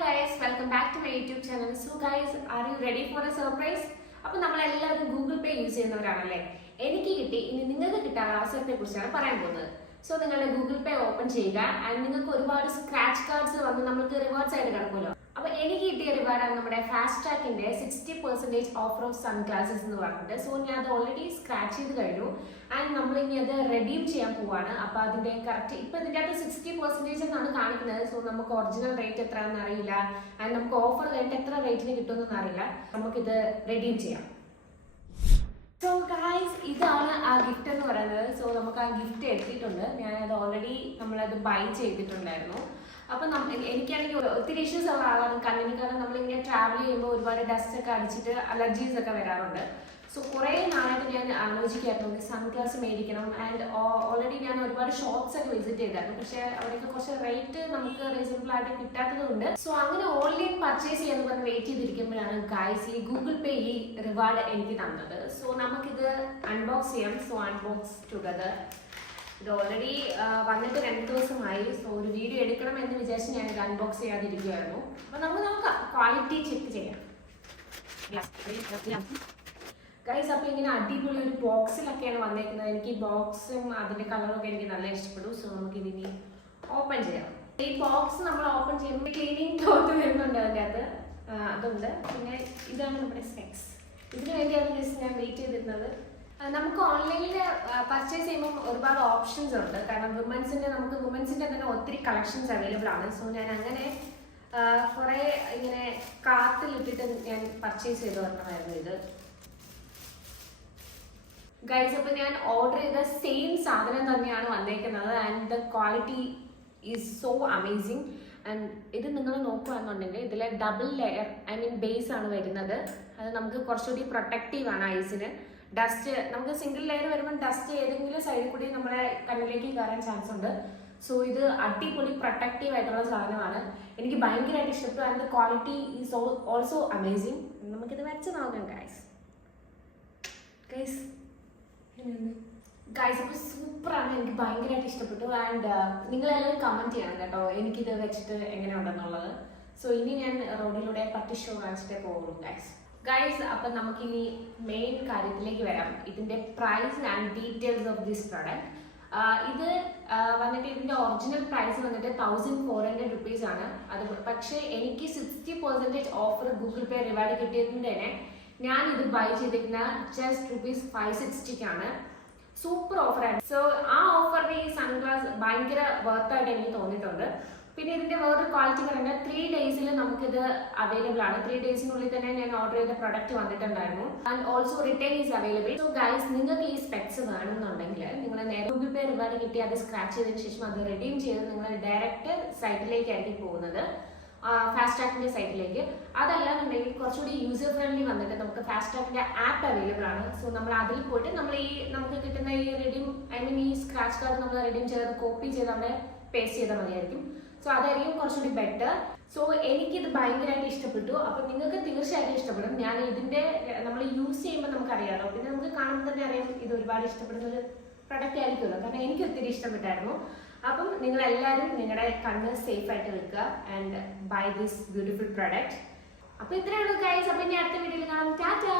guys, welcome back to my YouTube channel. So guys, are you ready for a surprise? അപ്പോൾ നമ്മൾ എല്ലാവരും Google പേ use ചെയ്യുന്നവരാണല്ലേ. എനിക്ക് കിട്ടി, ഇനി നിങ്ങൾക്ക് കിട്ടാൻ അവസരത്തെ കുറിച്ചാണ് പറയാൻ പോകുന്നത്. സോ നിങ്ങളുടെ ഗൂഗിൾ പേ ഓപ്പൺ ചെയ്യുക ആൻഡ് നിങ്ങൾക്ക് ഒരുപാട് സ്ക്രാച്ച് കാർഡ്സ് വന്ന് നമുക്ക് റിവാർഡ്സ് ആയിട്ട് കിടക്കുമല്ലോ. അപ്പൊ എനിക്ക് കിട്ടിയ റിവാർഡാണ് നമ്മുടെ ഫാസ്റ്റ് ട്രാക്കിന്റെ 60% ഓഫർ ഓഫ് സൺ ഗ്ലാസസ് എന്ന് പറഞ്ഞിട്ട്. സോ ഞാൻ അത് ഓൾറെഡി സ്ക്രാച്ച് ചെയ്ത് കഴിഞ്ഞു ആൻഡ് നമ്മൾ ഇനി അത് റെഡീം ചെയ്യാൻ പോവാണ്. അപ്പൊ അതിന്റെ കറക്റ്റ് ഇപ്പൊ ഇതിന്റെ അകത്ത് 60% എന്നാണ് കാണിക്കുന്നത്. സോ നമുക്ക് ഒറിജിനൽ റേറ്റ് എത്രയാണെന്ന് അറിയില്ല ആൻഡ് നമുക്ക് ഓഫർ കഴിഞ്ഞിട്ട് എത്ര റേറ്റിന് കിട്ടുമെന്നൊന്നും അറിയില്ല. നമുക്കിത് റെഡീം ചെയ്യാം. സോ ഗൈസ്, ഇതാണ് ആ ഗിഫ്റ്റ് എന്ന് പറയുന്നത്. സോ നമുക്ക് ആ ഗിഫ്റ്റ് എത്തിയിട്ടുണ്ട്. ഞാനത് ഓൾറെഡി നമ്മളത് ബൈ ചെയ്തിട്ടുണ്ടായിരുന്നു. അപ്പൊ എനിക്കാണെങ്കിൽ ഒത്തിരി ഇഷ്യൂസ് ഉള്ള ആളാണ് കണ്ണിന്. കാരണം നമ്മളിങ്ങനെ ട്രാവൽ ചെയ്യുമ്പോൾ ഒരുപാട് ഡസ്റ്റ് ഒക്കെ അടിച്ചിട്ട് അലർജീസ് ഒക്കെ വരാറുണ്ട്. സോ കുറേ നാളായിട്ട് ഞാൻ ആലോചിക്കായിരുന്നു സൺഗ്ലാസ് മേടിക്കണം. ആൻഡ് ഓൾറെഡി ഞാൻ ഒരുപാട് ഷോപ്സ് ഒക്കെ വിസിറ്റ് ചെയ്തായിരുന്നു. പക്ഷെ അവിടെയൊക്കെ കുറച്ച് റേറ്റ് നമുക്ക് റീസണബിൾ ആയിട്ട് കിട്ടാത്തതുകൊണ്ട് സോ അങ്ങനെ ഓൺലൈൻ പർച്ചേസ് ചെയ്യാന്ന് പറഞ്ഞ് വെയിറ്റ് ചെയ്തിരിക്കുമ്പോഴാണ് ഗൈസ് ഈ ഗൂഗിൾ പേ ഈ റിവാർഡ് എനിക്ക് തന്നത്. സോ നമുക്കിത് അൺബോക്സ് ചെയ്യാം. So unbox together. ഇത് ഓൾറെഡി വന്നിട്ട് 2 ദിവസമായി. സോ ഒരു വീഡിയോ എടുക്കണം എന്ന് വിചാരിച്ച് ഞാൻ ഇത് അൺബോക്സ് ചെയ്യാതിരിക്കുമായിരുന്നു. അപ്പൊ നമുക്ക് നോക്കാം, ക്വാളിറ്റി ചെക്ക് ചെയ്യാം ഗൈസ്. അപ്പൊ ഇങ്ങനെ അടിപൊളി ഒരു ബോക്സിലൊക്കെയാണ് വന്നേക്കുന്നത്. എനിക്ക് ബോക്സും അതിന്റെ കളറൊക്കെ എനിക്ക് നല്ല ഇഷ്ടപ്പെട്ടു. സോ നമുക്ക് ഇതിനി ഓപ്പൺ ചെയ്യാം. ഈ ബോക്സ് നമ്മൾ ഓപ്പൺ ചെയ്യുമ്പോൾ ക്ലീനിങ് ക്ലോത്ത് വരുന്നുണ്ട് അതിൻ്റെ അകത്ത്. അതുണ്ട്. പിന്നെ ഇതാണ് നമ്മുടെ സ്പെക്സ്. ഇതിനു വേണ്ടിയാണ് ജസ്റ്റ് ഞാൻ വെയിറ്റ് ചെയ്തിരുന്നത്. നമുക്ക് ഓൺലൈനിൽ പർച്ചേസ് ചെയ്യുമ്പോൾ ഒരുപാട് ഓപ്ഷൻസ് ഉണ്ട്. കാരണം വുമൻസിന്റെ തന്നെ ഒത്തിരി കളക്ഷൻസ് അവൈലബിൾ ആണ്. സോ ഞാൻ അങ്ങനെ കുറെ ഇങ്ങനെ കാർട്ടിലിട്ടിട്ട് ഞാൻ പർച്ചേസ് ചെയ്ത് വരണമായിരുന്നു ഇത് ഗൈസ്. അപ്പൊ ഞാൻ ഓർഡർ ചെയ്ത സെയിം സാധനം തന്നെയാണ് വന്നേക്കുന്നത് and the quality is so amazing. And ഇത് നിങ്ങൾ നോക്കുകയാണെന്നുണ്ടെങ്കിൽ ഇതിലെ ഡബിൾ ലെയർ ബേസ് ആണ് വരുന്നത്. അത് നമുക്ക് കുറച്ചുകൂടി പ്രൊട്ടക്റ്റീവ് ആണ് ഐസിന്. ഡസ്റ്റ് നമുക്ക് സിംഗിൾ ലെയർ വരുമ്പോൾ ഡസ്റ്റ് ഏതെങ്കിലും സൈഡിൽ കൂടി നമ്മുടെ കണ്ണിലേക്ക് കയറാൻ ചാൻസ് ഉണ്ട്. സോ ഇത് അടിപൊളി പ്രൊട്ടക്റ്റീവ് ആയിട്ടുള്ള സാധനമാണ്. എനിക്ക് ഭയങ്കരമായിട്ട് ഇഷ്ടപ്പെട്ടു and the quality is also amazing. നമുക്കിത് വെച്ച് നോക്കാം ഗൈസ്. അപ്പൊ സൂപ്പറാണ്. എനിക്ക് ഭയങ്കരമായിട്ട് ഇഷ്ടപ്പെട്ടു. ആൻഡ് നിങ്ങളെല്ലാവരും കമന്റ് ചെയ്യണം കേട്ടോ എനിക്കിത് വെച്ചിട്ട് എങ്ങനെയുണ്ടെന്നുള്ളത്. സോ ഇനി ഞാൻ റോഡിലൂടെ പട്ടി ഷോ കാണിച്ചിട്ടേ പോകുള്ളൂ ഗൈസ്. അപ്പൊ നമുക്കിനി മെയിൻ കാര്യത്തിലേക്ക് വരാം. ഇതിന്റെ price and details of this product. ഇത് വന്നിട്ട് ഇതിന്റെ ഒറിജിനൽ പ്രൈസ് വന്നിട്ട് 1400 rupees ആണ്. അത് പക്ഷേ എനിക്ക് 60% ഓഫർ ഗൂഗിൾ പേ റിവാർഡ് കിട്ടിയതിന്റെ തന്നെ ഞാൻ ഇത് ബൈ ചെയ്തിരിക്കുന്ന ജസ്റ്റ് ₹560 സൂപ്പർ ഓഫറാണ്. സോ ആ ഓഫറിന് ഈ സൺഗ്ലാസ് ഭയങ്കര വർത്തായിട്ട് എനിക്ക് തോന്നിയിട്ടുണ്ട്. പിന്നെ ഇതിന്റെ വേറൊരു ക്വാളിറ്റി പറയുന്നത് 3 days നമുക്കിത് അവൈലബിൾ ആണ്. 3 days തന്നെ ഞാൻ ഓർഡർ ചെയ്ത പ്രൊഡക്റ്റ് വന്നിട്ടുണ്ടായിരുന്നു. And also return is available. So guys, നിങ്ങൾക്ക് ഈ സ്പെക്സ് വേണമെന്നുണ്ടെങ്കിൽ നിങ്ങൾ നേരെ ഗൂഗിൾ പേ റിവാർഡ് കിട്ടി അത് സ്ക്രാച്ച് ചെയ്തതിന് ശേഷം അത് റിഡീം ചെയ്ത് നിങ്ങൾ ഡയറക്റ്റ് സൈറ്റിലേക്കായിരിക്കും പോകുന്നത്, ഫാസ്റ്റ് ട്രാക്കിന്റെ സൈറ്റിലേക്ക്. അതല്ലാന്നുണ്ടെങ്കിൽ കുറച്ചുകൂടി യൂസർ ഫ്രണ്ട്ലി വന്നിട്ട് നമുക്ക് ഫാസ്റ്റ് ട്രാക്കിന്റെ ആപ്പ് അവൈലബിൾ ആണ്. സോ നമ്മൾ അതിൽ പോയിട്ട് നമുക്ക് കിട്ടുന്ന ഈ റിഡീം ഈ സ്ക്രാച്ച് കാർഡ് നമ്മൾ റിഡീം ചെയ്ത് കോപ്പി ചെയ്ത് അവിടെ പേസ്റ്റ് ചെയ്താൽ മതിയായിരിക്കും. സോ അതായിരിക്കും കുറച്ചുകൂടി ബെറ്റർ. സോ എനിക്കിത് ഭയങ്കരമായിട്ട് ഇഷ്ടപ്പെട്ടു. അപ്പൊ നിങ്ങൾക്ക് തീർച്ചയായിട്ടും ഇഷ്ടപ്പെടും. ഞാൻ ഇതിന്റെ നമ്മൾ യൂസ് ചെയ്യുമ്പോൾ നമുക്കറിയാലോ, പിന്നെ നമുക്ക് കാണുമ്പോൾ തന്നെ അറിയാം ഇത് ഒരുപാട് ഇഷ്ടപ്പെടുന്ന ഒരു പ്രൊഡക്റ്റ് ആയിരിക്കുമല്ലോ. കാരണം എനിക്ക് ഒത്തിരി ഇഷ്ടപ്പെട്ടായിരുന്നു. അപ്പം നിങ്ങൾ എല്ലാവരും നിങ്ങളുടെ കണ്ണ് സേഫ് ആയിട്ട് വെക്കുക and buy this beautiful product. അപ്പൊ ഇത്രയുള്ളൂ ഗൈസ്. അപ്പൊ ഇനി അടുത്ത വീഡിയോയിൽ കാണാം. ടാറ്റാ.